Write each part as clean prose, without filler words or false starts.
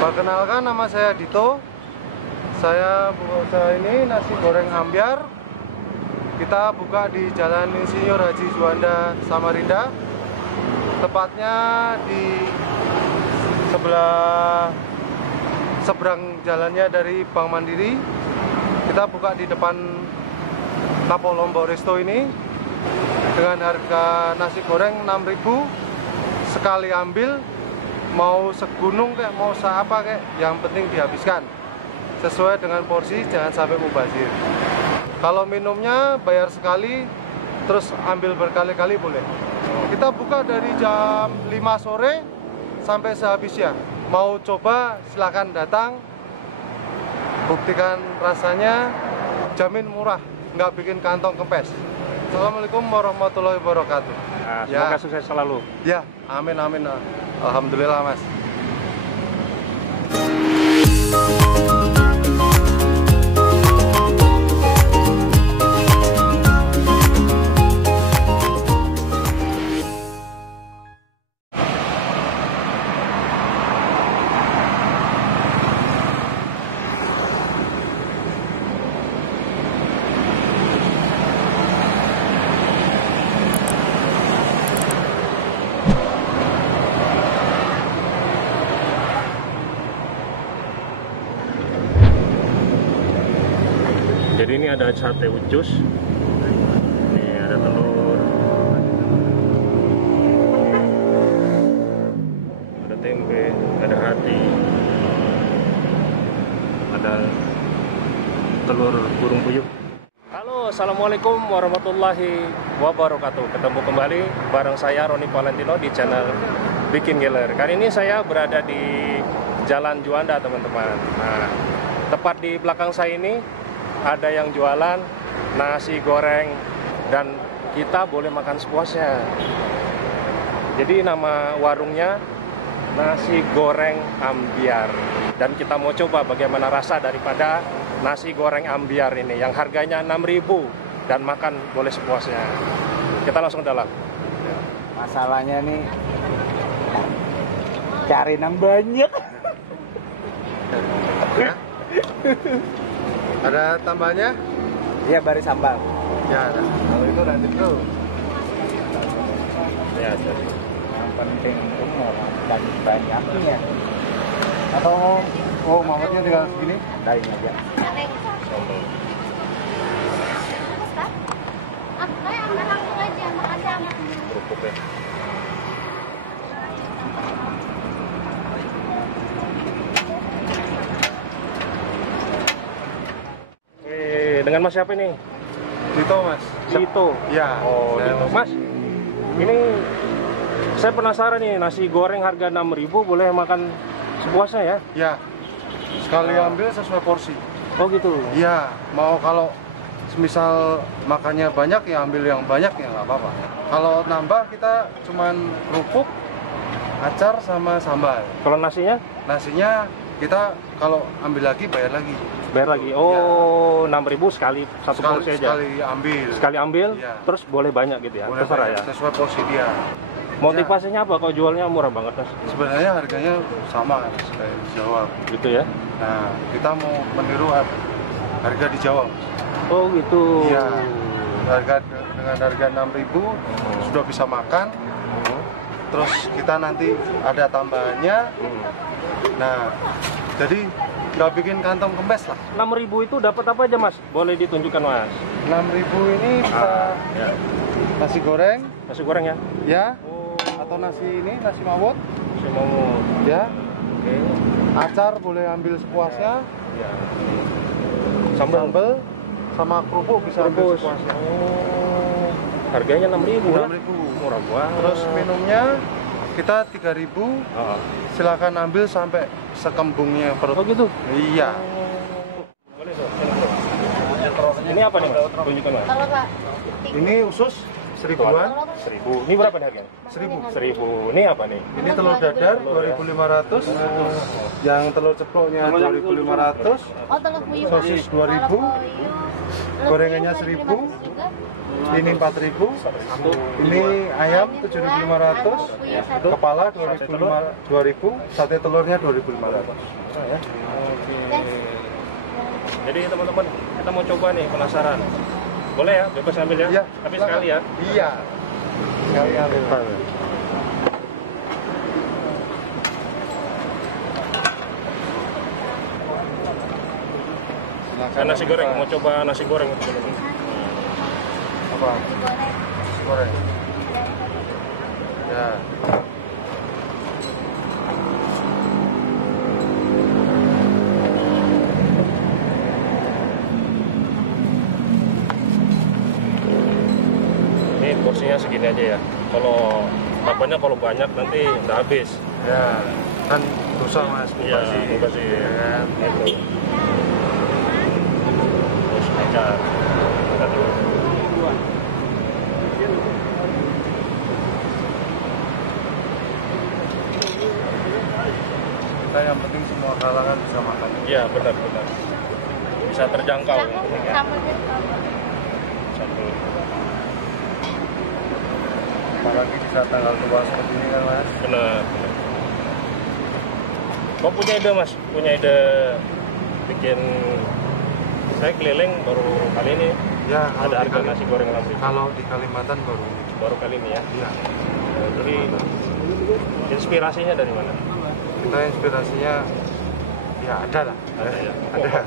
Perkenalkan, nama saya Dito. Saya ini nasi goreng ambyar. Kita buka di Jalan Insinyur Haji Juanda, Samarinda. Tepatnya di seberang jalannya dari Bank Mandiri. Kita buka di depan Lapo Lombok Resto ini dengan harga nasi goreng 6.000 sekali ambil. Mau segunung kayak mau seapa kayak, yang penting dihabiskan sesuai dengan porsi, jangan sampai mubazir. Kalau minumnya bayar sekali terus ambil berkali-kali boleh. Kita buka dari jam 5 sore sampai sehabisnya. Mau coba silakan datang, buktikan rasanya, jamin murah, nggak bikin kantong kempes. Assalamualaikum warahmatullahi wabarakatuh. Nah, semoga sukses selalu. Ya, amin amin. Alhamdulillah, Mas. Jadi ini ada sate ucus, ini ada telur, ada tempe, ada hati, ada telur burung puyuh. Halo, assalamualaikum warahmatullahi wabarakatuh. Ketemu kembali bareng saya Roni Valentino di channel Bikin Giler. Kali ini saya berada di Jalan Juanda, teman-teman. Nah, tepat di belakang saya ini ada yang jualan nasi goreng dan kita boleh makan sepuasnya. Jadi nama warungnya Nasi Goreng Ambyar, dan kita mau coba bagaimana rasa daripada nasi goreng ambyar ini yang harganya 6.000 dan makan boleh sepuasnya. Kita langsung dalam. Masalahnya nih cari nang banyak. Ya. Ada tambahnya? Iya, baru sambal. Ya, ada. Kalau itu nanti dulu. Ya, jadi. Yang penting umur dan banyaknya. Atau mawatnya tinggal segini? Dari aja. Kerupuk ya. Dengan Mas siapa ini? Dito, Mas. Dito. Ya. Oh, Dito. Mas, ini saya penasaran nih, nasi goreng harga 6.000 boleh makan sepuasnya ya? Ya. Sekali ambil sesuai porsi. Oh gitu. Iya, mau kalau semisal makannya banyak ya ambil yang banyak ya nggak apa-apa. Kalau nambah kita cuman kerupuk, acar sama sambal. Kalau nasinya? Nasinya kita kalau ambil lagi bayar lagi. Bayar lagi. Oh, ya. 6.000 sekali satu porsi aja. Sekali ambil, ya. Terus boleh banyak gitu ya. Boleh terserah banyak, ya. sesuai porsi dia. Motivasinya apa kalau jualnya murah banget, Mas? Sebenarnya harganya sama kayak di Jawa. Gitu ya. Nah, kita mau meniru harga di Jawa. Oh, gitu. Iya. Dengan harga 6.000 sudah bisa makan. Terus kita nanti ada tambahannya. Nah, jadi nggak bikin kantong kempes lah. 6.000 itu dapat apa aja, Mas? Boleh ditunjukkan, Mas. 6.000 ini bisa Ya. nasi goreng, Nasi goreng ya? ya, atau nasi nasi mawut, Saya mau. ya. Oke. Acar boleh ambil sepuasnya. Ya. Sambal sama kerupuk bisa ambil rebus. sepuasnya. Oh. Harganya 6.000 ya? 6.000. Murah banget. Terus minumnya kita 3.000. Silakan ambil sampai sekembungnya perut. Oh gitu? Iya. Boleh tuh. Ini apa nih, Mas? Tunjukkan, Mas. Ini usus 1.000-an. 1.000. Ini berapa nih harganya? 1.000. 1.000. Ini apa nih? Ini telur dadar 2.500. Yang telur ceploknya 2.500. Oh, telur puyuh. Sosis 2.000. Gorengannya 1.000. Ini 4.000. Ini ayam 7.500. Kepala 2.000. Sate telurnya 2.500. Oke. Jadi teman-teman, kita mau coba nih, penasaran. Boleh ya, bebas ambil ya? Iya, Tapi sekali ya? Iya. Sekali ambil. Nasi goreng, mau coba nasi goreng. Apa? Nasi goreng. Ya. Ini porsinya segini aja ya. Kalau takutnya kalau banyak nanti nggak habis. Ya. Kan dosa Mas, Iya, mubazir. ya kan? Itu. Terus kacang. Kita yang penting semua kalangan bisa makan. Iya, benar-benar. Bisa terjangkau yang penting ya. Satu. Apalagi di saat tanggal tua seperti ini kan Mas. Benar. Kok punya ide Mas? Punya ide bikin saya keliling baru kali ini. Ya, Ada harga nasi goreng 6.000. Kalau di Kalimantan baru Kali ini ya. iya. Jadi inspirasinya dari mana? Kita inspirasinya ya ada lah. Ada ya.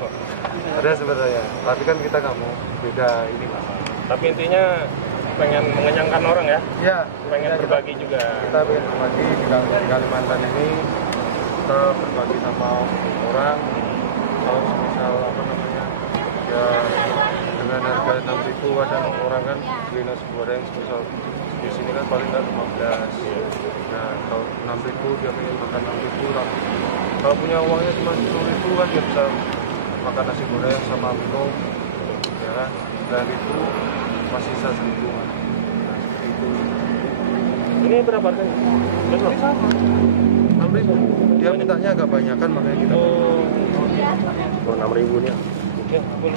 Ada sebenarnya. Tapi kan kita nggak mau beda ini Mas. Tapi intinya pengen mengenyangkan orang ya. Ya, Pengen berbagi juga. Kita pengen berbagi di Kalimantan ini, kita berbagi sama orang. Kalau misal apa namanya, ya dengan harga 6.000 ada orang kan beli nasi goreng misal di sini kan paling nggak 15. Nah kalau 6.000 dia pengen makan 6.000 lah. Kalau punya uangnya cuma 10.000 kan dia bisa makan nasi goreng sama minum, ya kan. Dan itu masih sisa seribu. Nah, seperti itu. Ini berapa harganya? Ini sama 6.000. Dia mintanya agak banyakan makanya kita. Oh, 6.000 nih. Oke, boleh.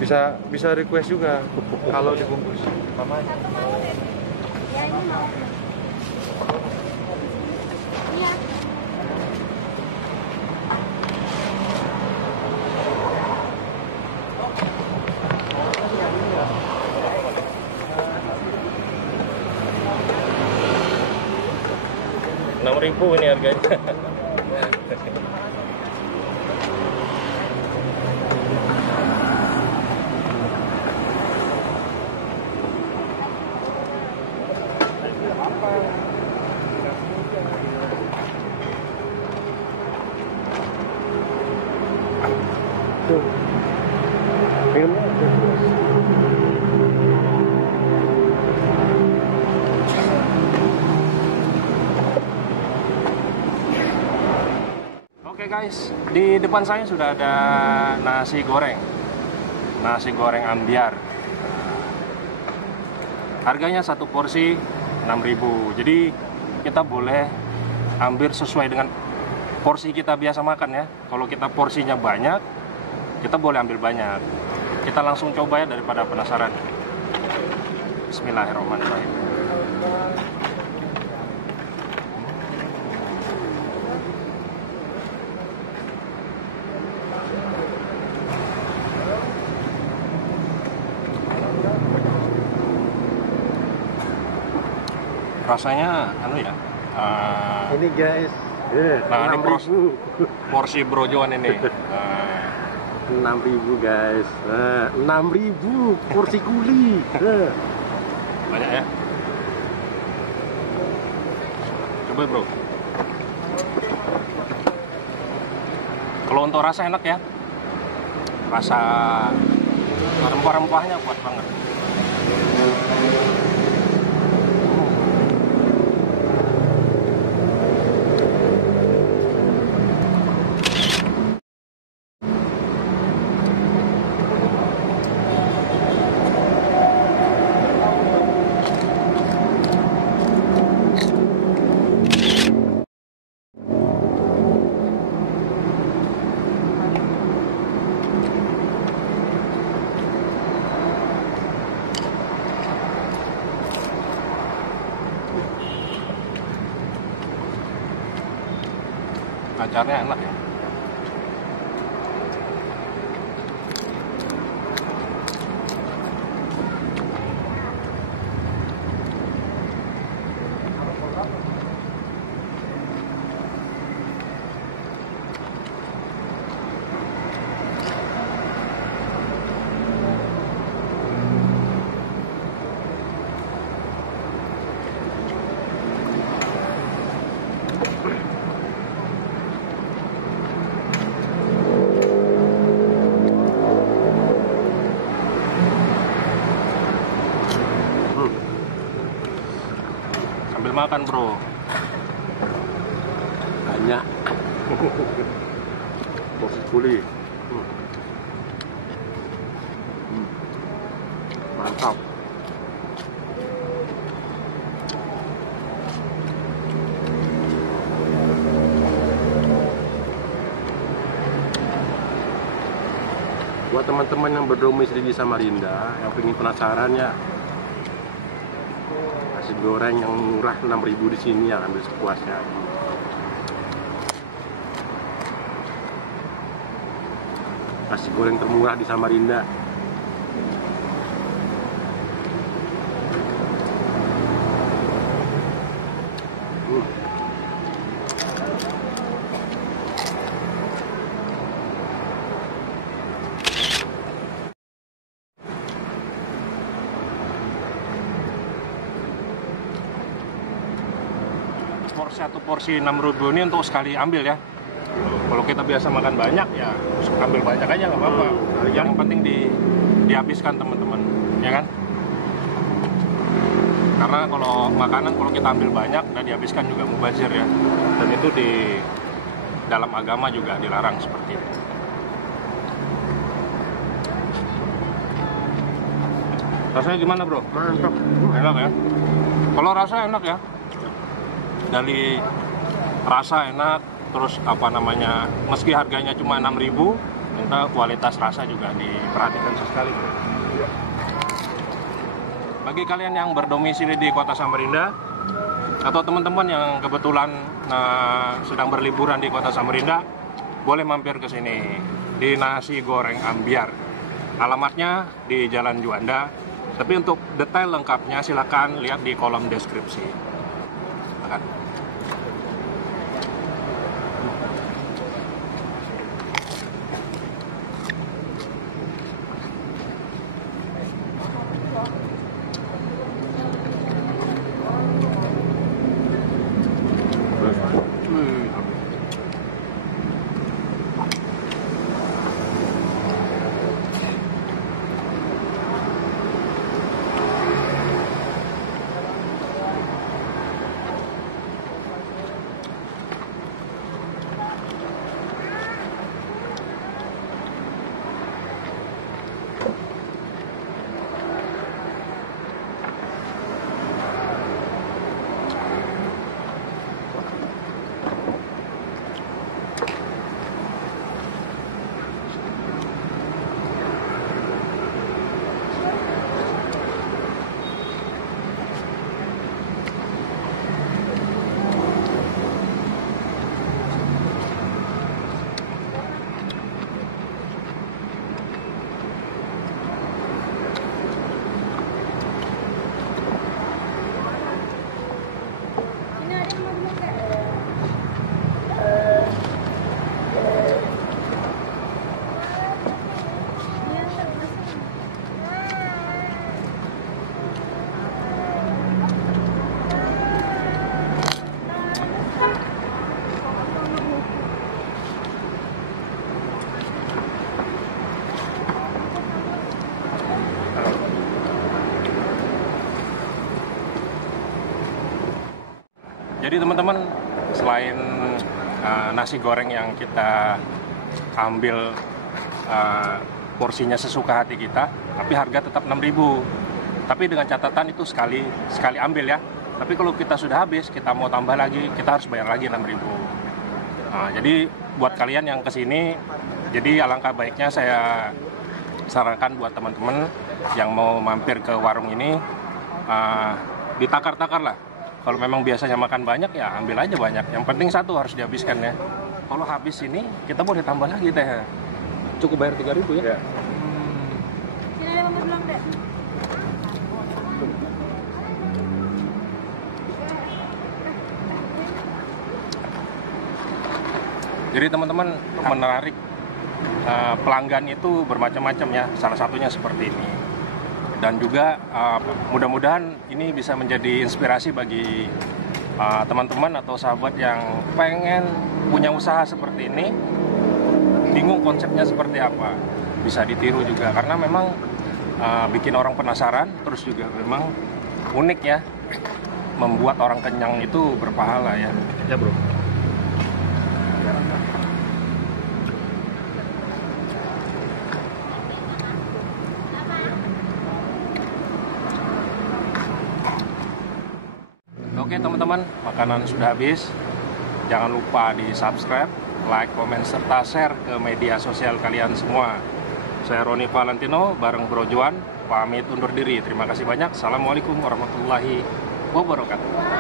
Bisa request juga kalau dibungkus. Mama. Ya ini mau. Iya. Rp6.000 ini harganya. Oke guys, di depan saya sudah ada nasi goreng ambiar. Harganya satu porsi 6.000. Jadi kita boleh ambil sesuai dengan porsi kita biasa makan ya. Kalau kita porsinya banyak, kita boleh ambil banyak. Kita langsung coba ya daripada penasaran. Bismillahirrahmanirrahim. Rasanya ya. Ini guys. Nah, ini porsi brojoan ini. 6.000 guys. 6.000 porsi kuli. Banyak ya. Coba bro. Kalau untuk rasa enak ya. Rasa rempah-rempahnya kuat banget. acaranya enak ya. Sambil makan bro. Banyak. Porsi kuli. Mantap. Buat teman-teman yang berdomisili di Samarinda yang pengen penasaran ya, nasi goreng yang murah 6.000 di sini ya, ambil sepuasnya. Nasi goreng termurah di Samarinda. Satu porsi 6.000 ini untuk sekali ambil ya. Kalau kita biasa makan banyak ya ambil banyak aja nggak apa-apa. Yang penting dihabiskan teman-teman, ya kan? Karena kalau makanan kalau kita ambil banyak dan dihabiskan juga mubazir ya. Dan itu di dalam agama juga dilarang seperti itu. Rasanya gimana bro? Mantap. Enak ya. Kalau rasa enak ya. Dari rasa enak, terus apa namanya, meski harganya cuma 6.000, kita kualitas rasa juga diperhatikan sekali. Bagi kalian yang berdomisili di kota Samarinda atau teman-teman yang kebetulan sedang berliburan di kota Samarinda, boleh mampir ke sini di Nasi Goreng Ambyar. Alamatnya di Jalan Juanda. Tapi untuk detail lengkapnya silakan lihat di kolom deskripsi. Makan. Jadi teman-teman, selain nasi goreng yang kita ambil porsinya sesuka hati kita, tapi harga tetap 6.000. Tapi dengan catatan itu sekali ambil ya. Tapi kalau kita sudah habis, kita mau tambah lagi, kita harus bayar lagi 6.000. Nah, jadi buat kalian yang kesini, jadi alangkah baiknya saya sarankan buat teman-teman yang mau mampir ke warung ini, ditakar-takar lah. Kalau memang biasanya makan banyak ya ambil aja banyak. Yang penting satu harus dihabiskan ya. kalau habis ini kita boleh tambah lagi teh. Cukup bayar 3.000 ya? Ya. Sini ada mama belum deh. Jadi teman-teman, menarik pelanggan itu bermacam-macam ya. Salah satunya seperti ini. Dan juga mudah-mudahan ini bisa menjadi inspirasi bagi teman-teman atau sahabat yang pengen punya usaha seperti ini, bingung konsepnya seperti apa, bisa ditiru juga karena memang bikin orang penasaran, terus juga memang unik ya, membuat orang kenyang itu berpahala ya. Ya bro. Oke teman-teman, makanan sudah habis. Jangan lupa di subscribe, like, komen, serta share ke media sosial kalian semua. Saya Roni Valentino bareng Bro Juan, pamit undur diri. Terima kasih banyak. Assalamualaikum warahmatullahi wabarakatuh.